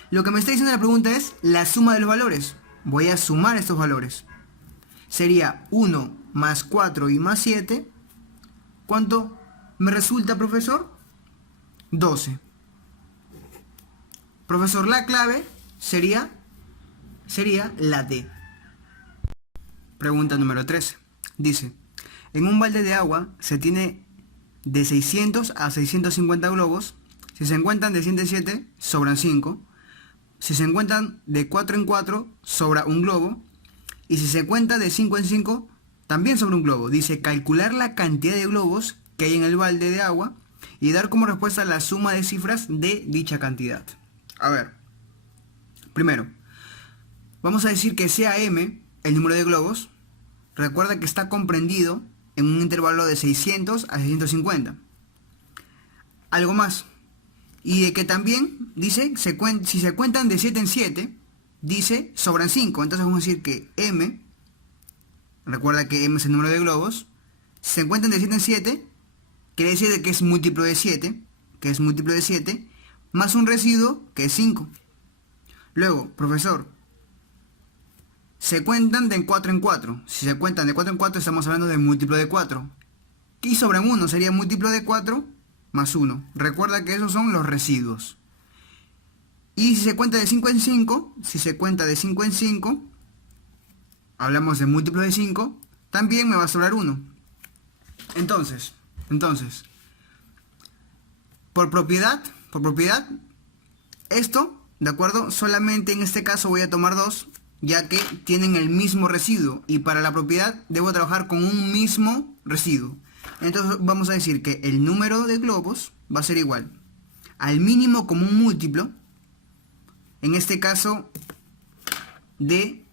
Lo que me está diciendo la pregunta es la suma de los valores. Voy a sumar estos valores. Sería 1 más 4 y más 7. ¿Cuánto me resulta, profesor? 12. Profesor, la clave sería la D. Pregunta número 13. Dice, en un balde de agua se tiene de 600 a 650 globos. Si se encuentran de 7 en 7, sobran 5. Si se encuentran de 4 en 4, sobra un globo. Y si se cuenta de 5 en 5, también sobra un globo. Dice, calcular la cantidad de globos que hay en el balde de agua y dar como respuesta la suma de cifras de dicha cantidad. A ver, primero, vamos a decir que sea m el número de globos. Recuerda que está comprendido en un intervalo de 600 a 650. Algo más. Y de que también, dice, si se cuentan de 7 en 7, dice, sobran 5. Entonces vamos a decir que m, recuerda que m es el número de globos, si se cuentan de 7 en 7, quiere decir que es múltiplo de 7, más un residuo que es 5. Luego, profesor, se cuentan de 4 en 4. Si se cuentan de 4 en 4, estamos hablando de múltiplo de 4. Y sobran 1, sería múltiplo de 4 más 1. Recuerda que esos son los residuos. Y si se cuenta de 5 en 5, hablamos de múltiplo de 5, también me va a sobrar 1. Entonces, por propiedad, esto, ¿de acuerdo? Solamente en este caso voy a tomar 2, ya que tienen el mismo residuo. Y para la propiedad debo trabajar con un mismo residuo. Entonces vamos a decir que el número de globos va a ser igual al mínimo común múltiplo, en este caso de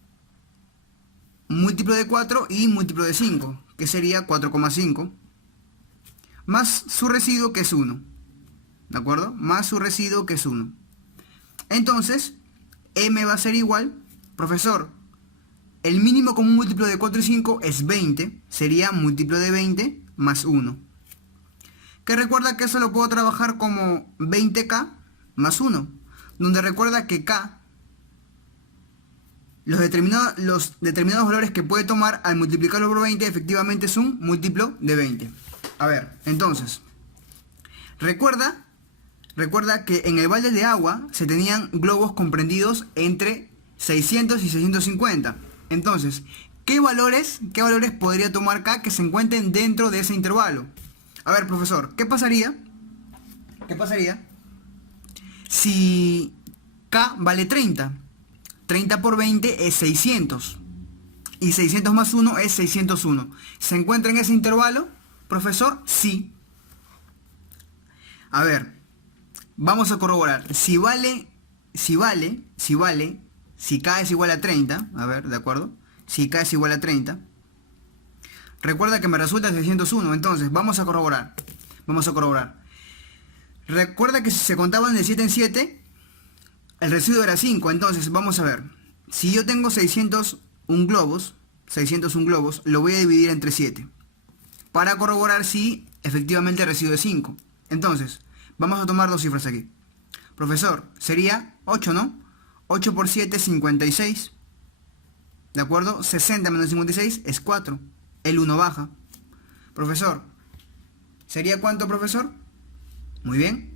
múltiplo de 4 y múltiplo de 5, que sería 4,5, más su residuo que es 1. ¿De acuerdo? Más su residuo que es 1. Entonces, m va a ser igual, profesor, el mínimo común múltiplo de 4 y 5 es 20, sería múltiplo de 20 más 1. Que recuerda que eso lo puedo trabajar como 20k más 1, donde recuerda que k, los determinados valores que puede tomar al multiplicarlo por 20 efectivamente es un múltiplo de 20. A ver, entonces, recuerda que en el balde de agua se tenían globos comprendidos entre 600 y 650. Entonces, ¿qué valores podría tomar k que se encuentren dentro de ese intervalo? A ver, profesor, ¿qué pasaría si k vale 30? 30 por 20 es 600. Y 600 más 1 es 601. ¿Se encuentra en ese intervalo, profesor? Sí. A ver, vamos a corroborar. Si k es igual a 30, a ver, ¿de acuerdo? Si k es igual a 30, recuerda que me resulta 601, entonces vamos a corroborar. Recuerda que si se contaban de 7 en 7, el residuo era 5. Entonces, vamos a ver. Si yo tengo 601 globos, lo voy a dividir entre 7. Para corroborar si efectivamente el residuo es 5. Entonces, vamos a tomar dos cifras aquí. Profesor, sería 8, ¿no? 8 por 7 es 56. ¿De acuerdo? 60 menos 56 es 4. El 1 baja. Profesor, ¿sería cuánto, profesor? Muy bien.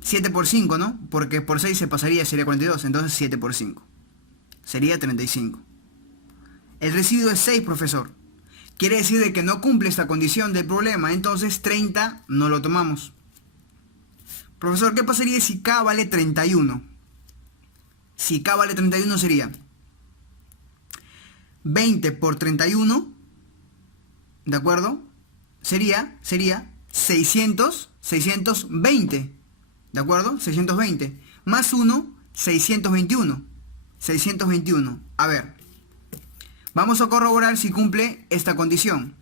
7 por 5, ¿no? Porque por 6 se pasaría, sería 42. Entonces 7 por 5. Sería 35. El residuo es 6, profesor. Quiere decir de que no cumple esta condición del problema. Entonces 30 no lo tomamos. Profesor, ¿qué pasaría si K vale 31? Si K vale 31 sería 20 por 31, ¿de acuerdo? Sería 620, ¿de acuerdo? 620. Más 1, 621. 621. A ver, vamos a corroborar si cumple esta condición.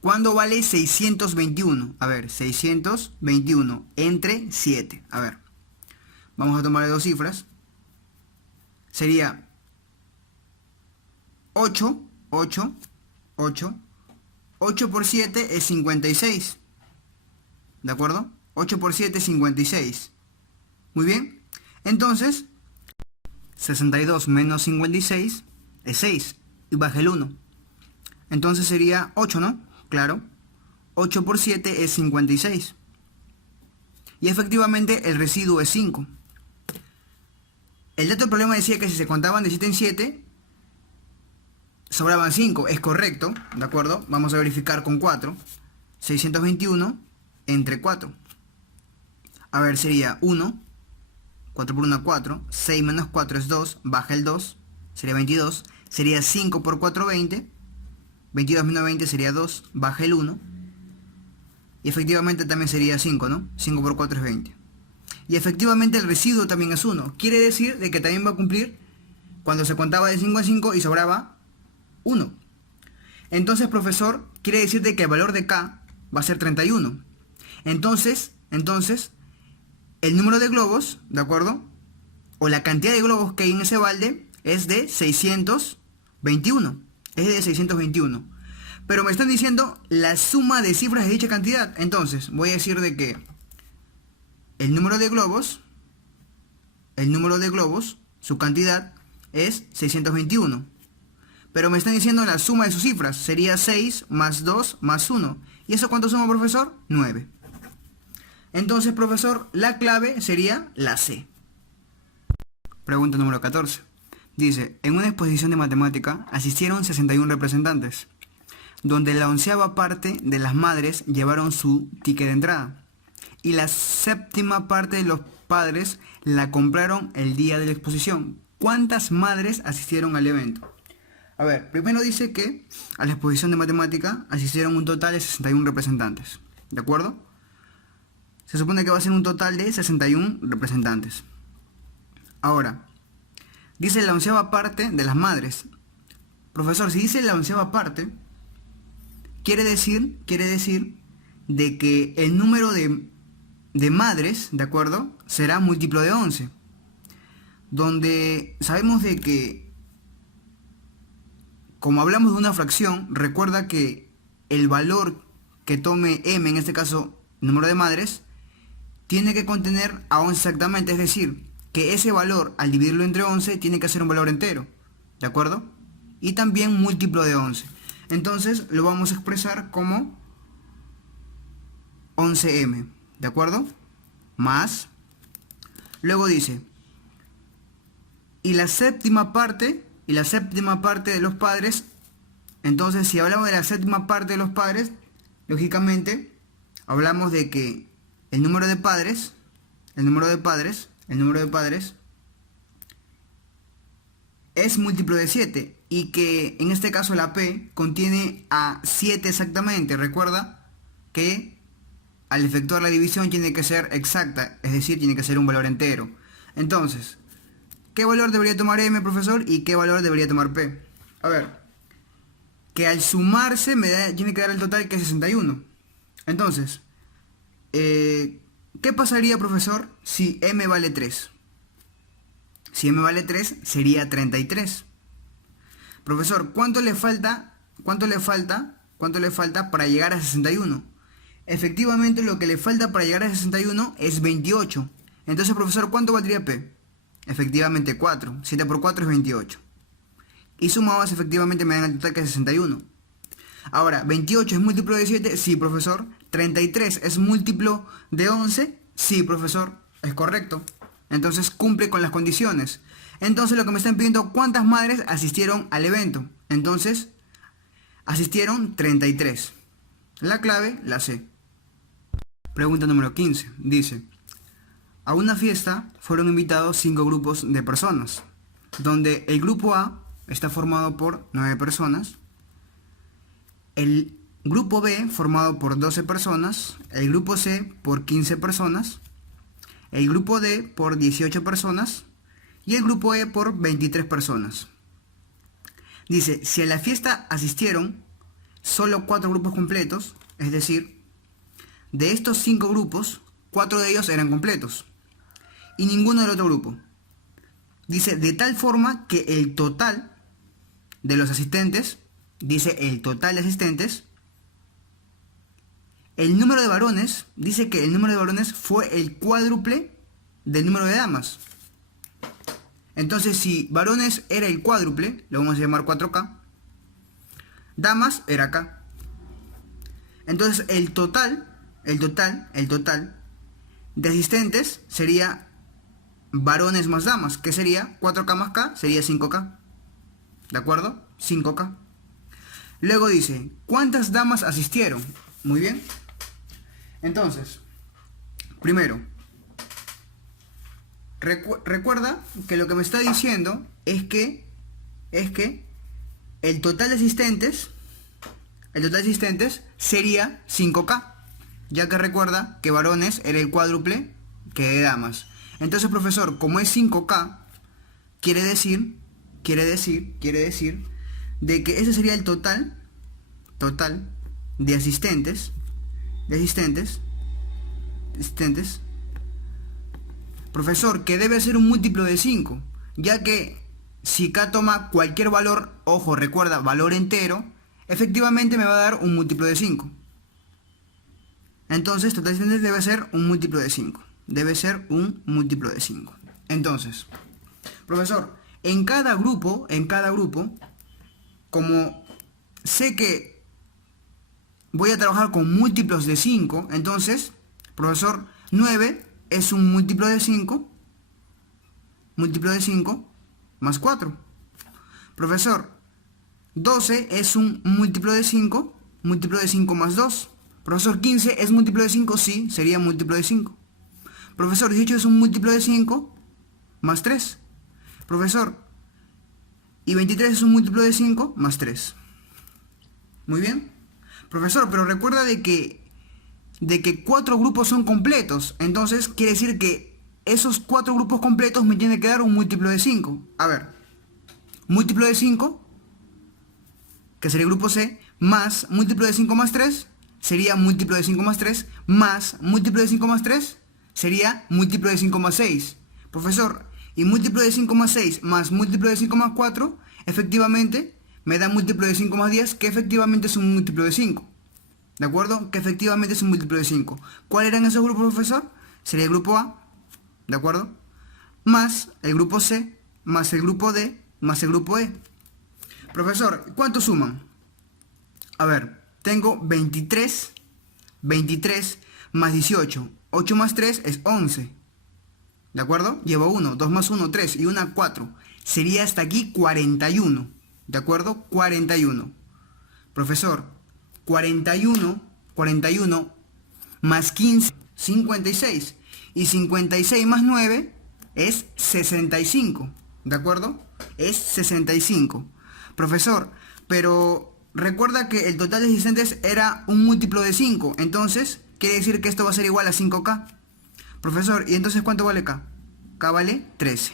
¿Cuándo vale 621? A ver, 621 entre 7. A ver, vamos a tomar dos cifras. Sería 8 por 7 es 56. ¿De acuerdo? 8 por 7 es 56. Muy bien. Entonces, 62 menos 56 es 6. Y baja el 1. Entonces sería 8, ¿no? Claro. 8 por 7 es 56. Y efectivamente el residuo es 5. El dato del problema decía que si se contaban de 7 en 7, sobraban 5. Es correcto, ¿de acuerdo? Vamos a verificar con 4. 621 entre 4. A ver, sería 1. 4 por 1, 4. 6 menos 4 es 2. Baja el 2. Sería 22. Sería 5 por 4, 20. 22 menos 20 sería 2. Baja el 1. Y efectivamente también sería 5, ¿no? 5 por 4 es 20. Y efectivamente el residuo también es 1. Quiere decir de que también va a cumplir cuando se contaba de 5 en 5 y sobraba 1. Entonces, profesor, quiere decir de que el valor de K va a ser 31. Entonces, el número de globos, ¿de acuerdo? O la cantidad de globos que hay en ese balde es de 621. Es de 621. Pero me están diciendo la suma de cifras de dicha cantidad. Entonces, voy a decir de que el número de globos, su cantidad es 621. Pero me están diciendo la suma de sus cifras. Sería 6 más 2 más 1. ¿Y eso cuánto suma, profesor? 9. Entonces, profesor, la clave sería la C. Pregunta número 14. Dice, en una exposición de matemática asistieron 61 representantes, donde la 11ª parte de las madres llevaron su ticket de entrada y la 7ª parte de los padres la compraron el día de la exposición. ¿Cuántas madres asistieron al evento? A ver, primero dice que a la exposición de matemática asistieron un total de 61 representantes, ¿de acuerdo? Se supone que va a ser un total de 61 representantes. Ahora, dice la 11ª parte de las madres. Profesor, si dice la 11ª parte, quiere decir de que el número de madres, ¿de acuerdo?, será múltiplo de 11. Donde sabemos de que, como hablamos de una fracción, recuerda que el valor que tome m, en este caso, número de madres, tiene que contener a 11 exactamente, es decir, que ese valor, al dividirlo entre 11, tiene que ser un valor entero, ¿de acuerdo? Y también múltiplo de 11. Entonces, lo vamos a expresar como 11m, ¿de acuerdo? Más, luego dice, y la 7ª parte de los padres. Entonces, si hablamos de la 7ª parte de los padres, lógicamente, hablamos de que el número de padres es múltiplo de 7 y que en este caso la P contiene a 7 exactamente. Recuerda que al efectuar la división tiene que ser exacta, es decir, tiene que ser un valor entero. Entonces, ¿qué valor debería tomar M, profesor? ¿Y qué valor debería tomar P? A ver, que al sumarse tiene que dar el total, que es 61. Entonces, ¿Qué pasaría, profesor, si m vale 3? Si m vale 3, sería 33. Profesor, ¿cuánto le falta para llegar a 61? Efectivamente, lo que le falta para llegar a 61 es 28. Entonces, profesor, ¿cuánto valdría P? Efectivamente, 4. 7 por 4 es 28. Y sumados, efectivamente, me dan el total que es 61. Ahora, 28 es múltiplo de 7. Sí, profesor. 33 es múltiplo de 11. Sí, profesor. Es correcto. Entonces, cumple con las condiciones. Entonces, lo que me están pidiendo, ¿cuántas madres asistieron al evento? Entonces, asistieron 33. La clave la sé. Pregunta número 15. Dice: a una fiesta fueron invitados 5 grupos de personas, donde el grupo A está formado por 9 personas, el grupo B formado por 12 personas, el grupo C por 15 personas, el grupo D por 18 personas y el grupo E por 23 personas. Dice, si a la fiesta asistieron solo 4 grupos completos, es decir, de estos 5 grupos, 4 de ellos eran completos y ninguno del otro grupo. Dice, de tal forma que el total de los asistentes, dice el total de asistentes, el número de varones, dice que el número de varones fue el cuádruple del número de damas. Entonces, si varones era el cuádruple, lo vamos a llamar 4K, damas era K. Entonces, el total de asistentes sería varones más damas, que sería 4K más K, sería 5K. ¿De acuerdo? 5K. Luego dice, ¿cuántas damas asistieron? Muy bien. Entonces, primero, recuerda que lo que me está diciendo es que el total de asistentes sería 5K, ya que recuerda que varones era el cuádruple que de damas. Entonces, profesor, como es 5K, quiere decir de que ese sería el total de asistentes, profesor, que debe ser un múltiplo de 5, ya que si K toma cualquier valor, ojo, recuerda, valor entero, efectivamente me va a dar un múltiplo de 5. Entonces, total de asistentes debe ser un múltiplo de 5. Debe ser un múltiplo de 5. Entonces, profesor, en cada grupo, como sé que voy a trabajar con múltiplos de 5, entonces, profesor, 9 es un múltiplo de 5 más 4. Profesor, 12 es un múltiplo de 5 más 2. Profesor, 15 es múltiplo de 5, sí, sería múltiplo de 5. Profesor, 18 es un múltiplo de 5 más 3. Profesor, y 23 es un múltiplo de 5 más 3. Muy bien. Profesor, pero recuerda de que 4 grupos son completos. Entonces, quiere decir que esos 4 grupos completos me tienen que dar un múltiplo de 5. A ver, múltiplo de 5, que sería el grupo C, más múltiplo de 5 más 3, sería múltiplo de 5 más 3, más múltiplo de 5 más 3, sería múltiplo de 5 más 6. Profesor, y múltiplo de 5 más 6 más múltiplo de 5 más 4, efectivamente, me da múltiplo de 5 más 10, que efectivamente es un múltiplo de 5. ¿De acuerdo? Que efectivamente es un múltiplo de 5. ¿Cuáles eran esos grupos, profesor? Sería el grupo A, ¿de acuerdo? Más el grupo C, más el grupo D, más el grupo E. Profesor, ¿cuántos suman? A ver, tengo 23 más 18. 8 más 3 es 11. ¿De acuerdo? Llevo 1, 2 más 1, 3 y 1, 4. Sería hasta aquí 41. ¿De acuerdo? 41. Profesor, 41 más 15, 56. Y 56 más 9 es 65. ¿De acuerdo? Es 65. Profesor, pero recuerda que el total de asistentes era un múltiplo de 5. Entonces, quiere decir que esto va a ser igual a 5K. Profesor, ¿y entonces cuánto vale K? K vale 13.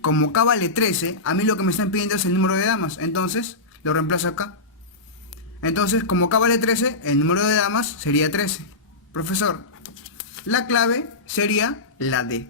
Como K vale 13, a mí lo que me están pidiendo es el número de damas. Entonces, lo reemplazo acá. Entonces, como K vale 13, el número de damas sería 13. Profesor, La clave sería la D.